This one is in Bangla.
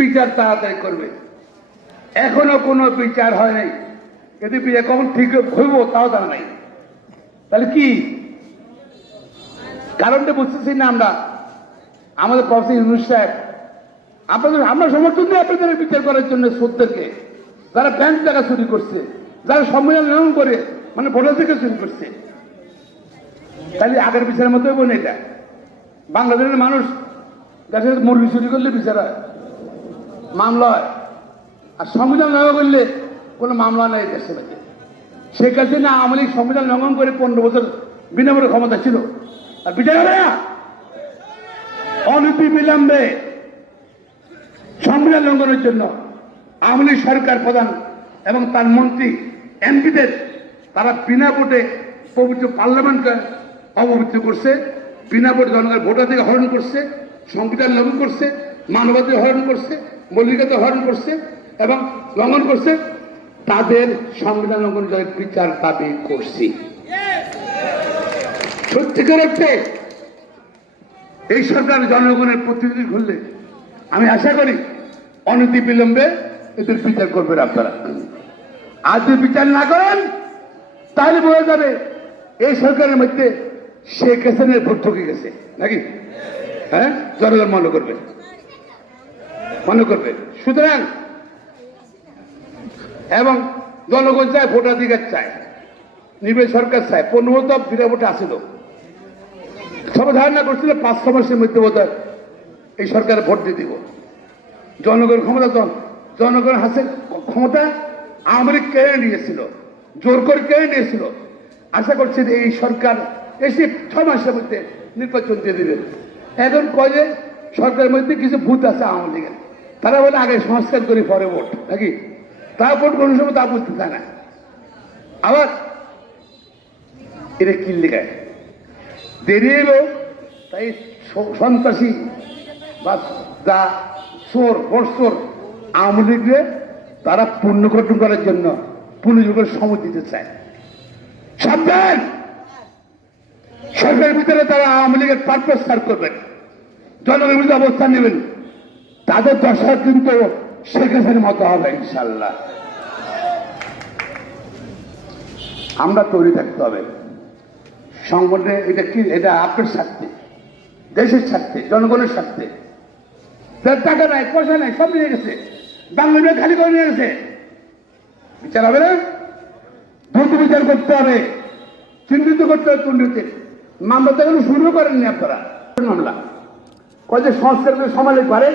বিচার তাড়াতাড়ি করবে। এখনো কোনো বিচার হয় নাই, যদি বিচার কখন ঠিক হইব তাও জানা নাই। তাহলে কি কারণটা বুঝতেছি না আমরা। আমাদের প্রফেসর ইউনূস সাহেব, আমরা সমর্থন দিই আপনাদের বিচার করার জন্য শ্রদ্ধেরকে, যারা ব্যাংক টাকা চুরি করছে, যারা সম্মেলন নিয়ম করে মানে ভোটার থেকে চুরি করছে। তাহলে আগের বিচারের মতো হইব না এটা। বাংলাদেশের মানুষ দেশের মুরগি চুরি করলে বিচার হয়, মামলা হয়, আর সংবিধান লঙ্ঘন করলে কোনো মামলা নেই দেশের মধ্যে। শেখ হাসিনা আওয়ামী লীগ সংবিধান লঙ্ঘন করে 15 বছর বিনামূল্যে ক্ষমতা ছিল, আর বিচার হবে না। অনতি বিলম্বে সংবিধান লঙ্ঘনের জন্য আওয়ামী লীগ সরকার প্রধান এবং তার মন্ত্রী এমপিদের তারা বিনা ভোটে পবিত্র পার্লামেন্টকে অপবিত্র করছে, বিনা ভোটে জনগণের ভোটার থেকে হরণ করছে, সংবিধান লঙ্ঘন করছে, মানবাধিকার হরণ করছে, মৌলিকতা হরণ করছে এবং লঙ্ঘন করছে। তাদের সংবিধান লঙ্ঘনের বিচার দাবি করছি। সত্যিকার অর্থে এই সরকার জনগণের প্রতিনিধি খুললে আমি আশা করি অনতি বিলম্বে এদের বিচার করবেন আপনারা। আর যদি বিচার না করেন তাহলে বোঝা যাবে এই সরকারের মধ্যে শেখ হাসিনার ভোট ঠকে গেছে নাকি। হ্যাঁ, জনগণ মনে করবে। সুতরাং এবং জনগণ চায়, ভোটাধিকার চায়, নির্বাচী সরকার চায়। 15 বিনা ভোটে আসিল, সবাই ধারণা করছিল 5-6 মাসের মধ্যে বোধহয় এই সরকার ভোট দিয়ে দিব। জনগণ ক্ষমতা, জনগণ হাসে ক্ষমতা আওয়ামী লীগ কেড়ে নিয়েছিল, জোর করে কেড়ে নিয়েছিল। আশা করছি এই সরকার এসে 6 মাসের মধ্যে নির্বাচন দিয়ে দিবে। এখন কয় যে সরকারের মধ্যে কিছু ভূত আছে আওয়ামী লীগের, তারা বলে আগে সংস্কার করি পরে ভোট নাকি। তা ভোট কোনো সময় তা বুঝতে চায় না। আবার এটা কি লেখায় দেরি এলো, তাই সন্ত্রাসী বা যা চোর বর্ষর আওয়ামী লীগকে তারা পুনর্গঠন করার জন্য পুনর্গঠনের সময় দিতে চায়। সাবধান, সরকারের ভিতরে তারা আওয়ামী লীগের পারপাস সার্ভ করবেন, জনগণের বিরুদ্ধে অবস্থান নেবেন। তাদের দশা কিন্তু শেখ হাসিনার মতো হবে ইনশাল্লাহ। আমরা তৈরি থাকতে হবে সংগঠনে। এটা কি, এটা আপনার স্বার্থে, দেশের স্বার্থে, জনগণের স্বার্থে। তার টাকা নাই, পয়সা নাই, সব নিয়ে গেছে, বাংলা খালি করে নিয়ে গেছে। বিচার হবে না, দ্রুত বিচার করতে হবে, চিহ্নিত করতে হবে দুর্নীতি। মামলা তো এখনো শুরু করেননি আপনারা। মামলা কয় যে সংস্কার করে সমালে পারে